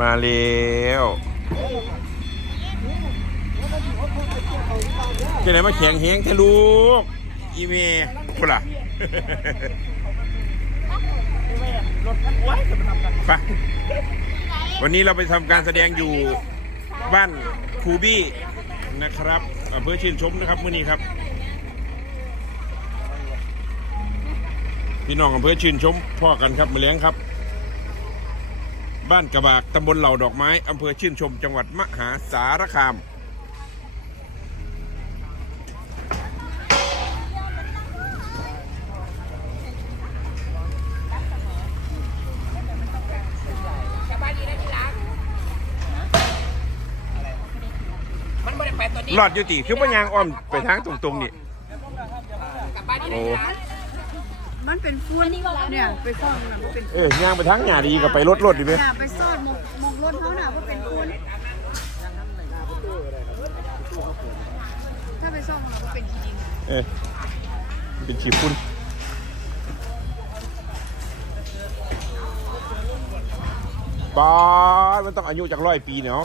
มาแล้วจะไหนมาแข็งเฮงทะลูก อีเมย์พูดล่ะไปวันนี้เราไปทำการแสดงอยู่บ้านครูบี้นะครับอำเภอชื่นชมนะครับมื่อนี้ครับ พี่น้องอำเภอชื่นชมพ่อกันครับมาเลี้ยงครับ บ้านกระบากตำบลเหล่าดอกไม้อำเภอชื่นชมจังหวัดมหาสารคาม มันไม่ได้ไปตัวนี้หลอดอยู่ตีคือปัญญางอ้อมไปทางตรงๆนี่ กลับบ้านนี่โอ้ได้ร้าน มันเป็นฟุ้นเนี่ยไปซ่อนมันก็เป็นเอ้ยย่างไปทางหยาดีกับไปรถรถดีไหมอย่าไปซ่อนหมกหมกรถเขาน่ะก็เป็นฟุ้นถ้าไปซ่อนเราก็เป็นขี้ดินเออเป็นฉีบคุณปาดมันต้องอายุจากร้อยปีเนาะ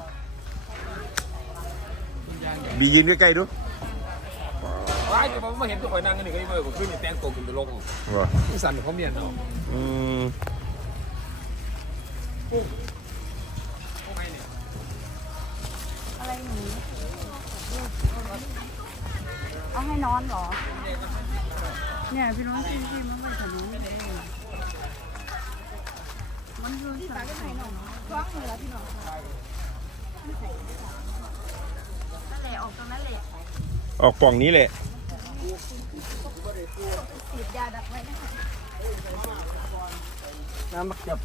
บียืนใกล้ๆดู ว้ายเดี๋ยวผมาเห็นตัวข่อยนั่งกันนี่ก็ยังไม่ผมขึ้นอยู่แตงตัวขึ้นไปลงว่าที่สั่นเขาเมียนเนาะอืมอะไรหนูเอาให้นอนเหรอ เนี่ยพี่น้องชิมชิมมันไม่ขนุนเลยมันคือสารไข่หนองร้องเหนือพี่น้องนั่นแหละออกตรงนั้นแหละออกป่องนี้แหละ ฉีดยาดักไว้นะคะน้ำมักจับ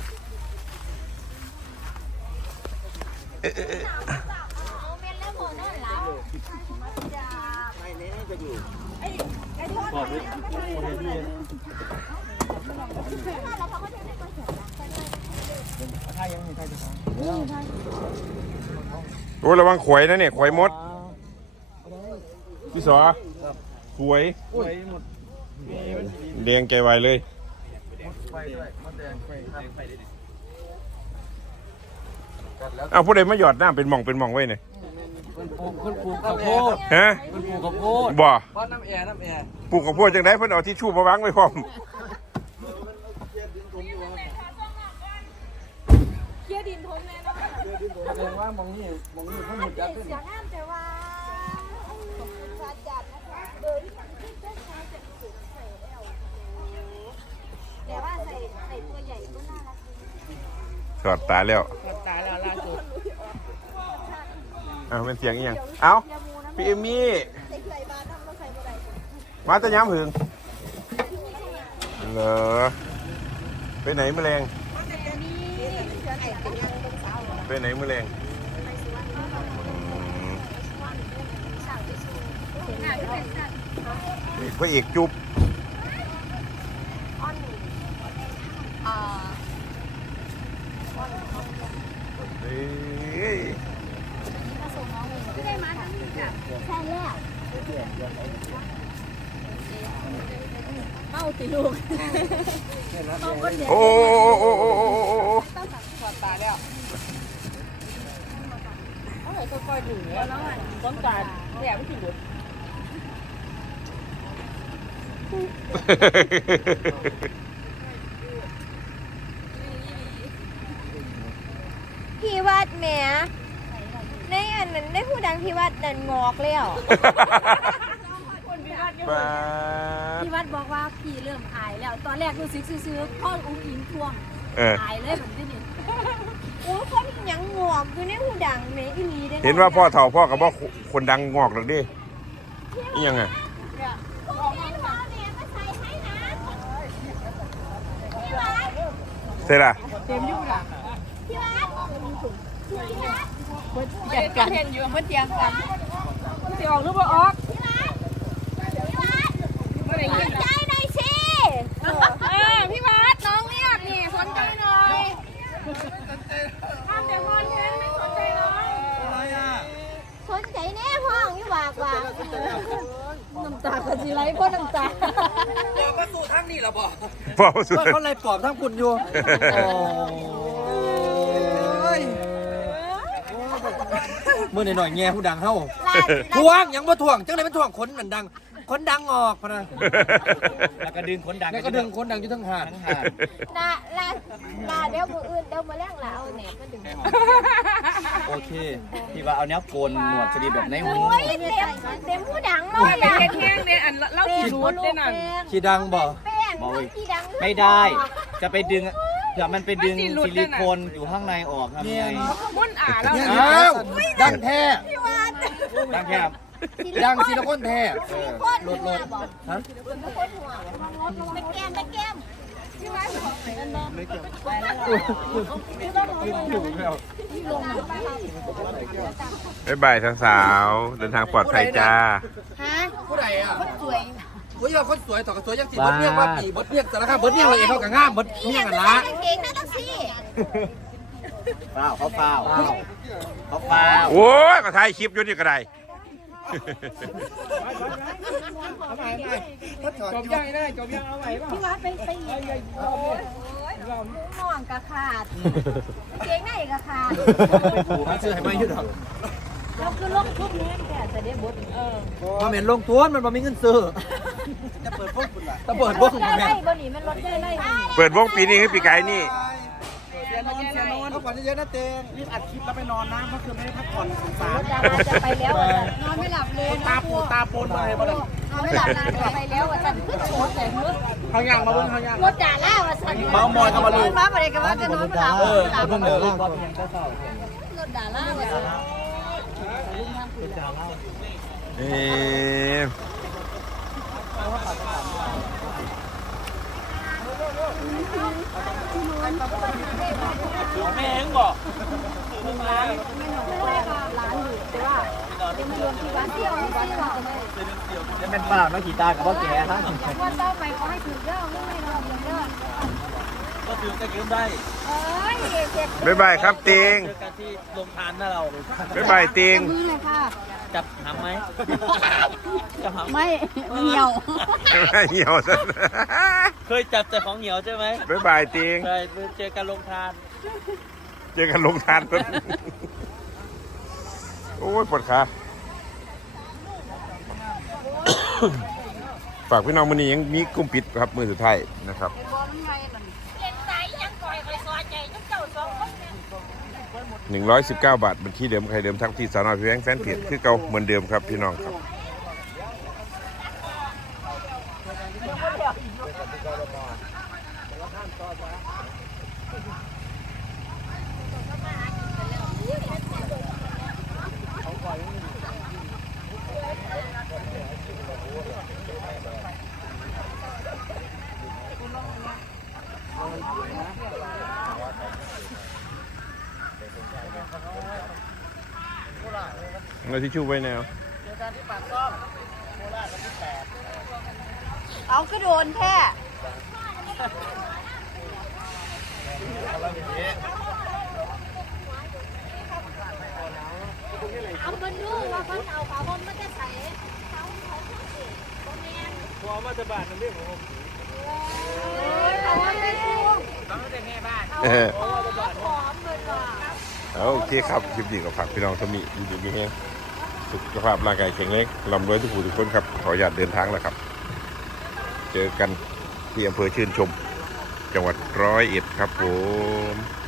โอ้ระวังขวยนะเนี่ยขวยมดพี่สอ ขวยโอ้ยหมดแดงใจไวเลยไฟด้วยมันแดงไฟไฟได้ดิเอาผู้ใดมาหยอดน้ำเป็นหม่องเป็นหม่องไว้เนี่ยคนปลูกคนปลูกข้าวโพดฮะคนปลูกข้าวโพดบ่บ้านน้ำแอร์น้ำแอร์ปลูกข้าวโพดจังได้เพิ่นเอาที่ชู่มาวางไว้พร้อมเคี่ยวดินทมเลยนะแสดงว่ามองนี่มองนี่มันหมดจัดขึ้นเสียงอ้ามแต่ว่าชาจัดนะคะโดยที่มันขึ้นได้ช้าจะสุดใส่ แล้วแต่ว่าใส่ใส่ตัวใหญ่ก็น่ารักดีสอดตาแล้วตายแล้วล่าสุดอ้าวเป็นเสียงอีหยังเอ้าพี่เอมี่ใส่ไข่บานน้ำก็ใส่บ่ได้มาแตะย้ำหึงเหรอไปไหนแมลงไปไหนแมลงอืม นี่พระเอกจุ๊บเฮ้ยเมาติลูกโอ้โอ้โอ้โอ้โอ้โอ้โอ้ถอดตาแล้วเอาไปค่อยๆดูเนี่ยต้นตาลแหลมที่หลุด พี่วัดแหมในอันนั้นได้ผู้ดังพี่วัดดันงอกแล้วปาดพี่วัดบอกว่าพี่เริ่มอายแล้ว ตอนแรกรู้สึกซื้อๆพ่ออุ้งอิงทวงเอออายเลยเหมือนที่นี่โอ้คนยังงอกอยู่ในผู้ดังแหมอีหลีได้อเห็นว่าพ่อเฒ่าพ่อกับว่าคนดังงอกหรอกดินี่ยังไง เสร็จละเต็มยุ่งละพี่วัดเตียงกันเห็นอยู่มันเตียงกันสิออกหรือบ่ออกสนใจหน่อยสิเออพี่วัดน้องเรียกนี่สนใจหน่อยห้ามแต่งอนแค่ไม่สนใจน้องสนใจแน่พ่องอยู่วากว่าน้ำตา ก็สิไหลเพราะน้ำตาบอกว่าสู้ทั้งนี่เหรอบอกพ่อสุดว่าเขาไล่ปอบทั้งคุณอยู่โอ้ยเมื่อหน่อยๆแง่ผู้ดังเฮาลาดทวงยังบ่ทวงจังเลยมันทวงคนนั่นดังคนดังออกพะนะแล้วก็ดึงคนดังแล้วก็ดึงคนดังอยู่ทั้งหาดทั้งหาดลาลาลาเดี๋ยวมืออื่นเดี๋ยวมาแรงลาเอาแหนบมาดึงโอเคที่ว่าเอาเนี้ยโกนหนวดจะดีแบบในหูโอ้ยเต็มเต็มผู้ดังเลยอะ แห้งเนี่ยอัน เล่าขี่รถได้นั่นขี้ดังบ่แป้งทั้งที่ดังไม่ได้ จะไปดึงเผื่อมันไปดึงซิลิโคนอยู่ข้างในออกทำไงมุ่นอ่าแล้วเนี่ยนะอ้าวดังแท้ดังแค่ดังซิลิโคนแท้โคตรหัวบอกฮะโคตรหัวไม่แก้มไม่แก้มบ๊ายบายทั้งสาวเดินทางปลอดภัยจ้า ฮะผู้ใดอะสวยโอ้ยคนสวยต่อกับสวยยังสิบดเมียงว่าปีบดเมียงสารคามบดเมียงอะไรเองเขากับงามบดเมียงกันละกางเกงนะต้องสิเปล่าเขาเปล่าเขาเปล่าโอ้ยก็ถ่ายคลิปอยู่นี่ก็ได้จบยังได้จบยังเอาไหวป่ะพี่ว่าไปไปอีกโอ้ยห่วงกะขาดกางเกงในกะขาดมาซื้อให้ไม่ยืดหรอก เราคือลงทุนแห้งแต่จะได้บดเออมาเหม็นลงตัวมันบ่มีเงินซื้อจะเปิดพวกคุณล่ะจะเปิดพวกคุณได้แม่บนนี้มันลดได้เลยเปิดวงปีนี้คือปีไก่นี่เสียนอนเสียนอนเขาก่อนเยอะๆนะเต้งรีบอัดคลิปแล้วไปนอนนะเมื่อคืนไม่ได้พักผ่อนสงสารดาราจะไปแล้วนอนไม่หลับเลยตาปูตาปนมาเลยบ่ได้นอนไม่หลับนานจะไปแล้วอะฉันขึ้นโชว์แต่มือเขาย่างมาเบิ่งเขาย่างรถด่าล่าว่าฉันเมามอยกันมาเลยมาบ่ได้ก็ว่าจะนอนไม่หลับเออหลับเพิ่งเดินรอบยังก็เศร้ารถด่าล่าว่าฉัน เอ๊ะแม่งบอกร้านอยู่แต่ว่าเป็นเดือนที่บ้านเที่ยวที่เราจะเป็นเปล่าน้องขีตากับพ่อแก่ฮะว่าเจ้าไปเขาให้ถือเด้อไม่ให้เราเดือนเด้อ ก็ถือก็ยืมได้เอ้ยเจ็บบ๊ายบายครับติงเจอกันที่โรงทานนะเราบ๊ายบายติงมือเลยค่ะ จับหำไหมจับหำไม่เหี่ยวไม่เหี่ยวซะเคยจับแต่ของเหนียวใช่ไหมบ๊ายบายติงเคยเจอกันโรงทาน เจอกันลงทานกันโอ้ยปวดขาฝากพี่น้องมือนี้ยังมีกลุ่มปิดครับมือสุดท้ายนะครับ 119 บาทบัญชีเดิมใครเดิมทั้งที่สานอพี่แบงแฟนเพจคือเก่าเหมือนเดิมครับพี่น้องครับ เราที่ชูไว้แนวเอากระโดนแค่เอามาดูว่าเขาเอาเขาบอมมันจะใส่เขาเขาสิบอมแมนพอมาจะบาทนั่นเรื่องของผมเอาไว้ในตู้เออหอมหอมเลยว่ะเอาโอเคครับคลิปนี้ก็ฝากพี่น้องทมีอยู่ดีมีแห้ง สุขภาพร่างกายแข็งแรงลำรวยทุกผู้ทุกคนครับ ขออนุญาตเดินทางแล้วครับ เจอกันที่อำเภอชื่นชม จังหวัดร้อยเอ็ดครับผม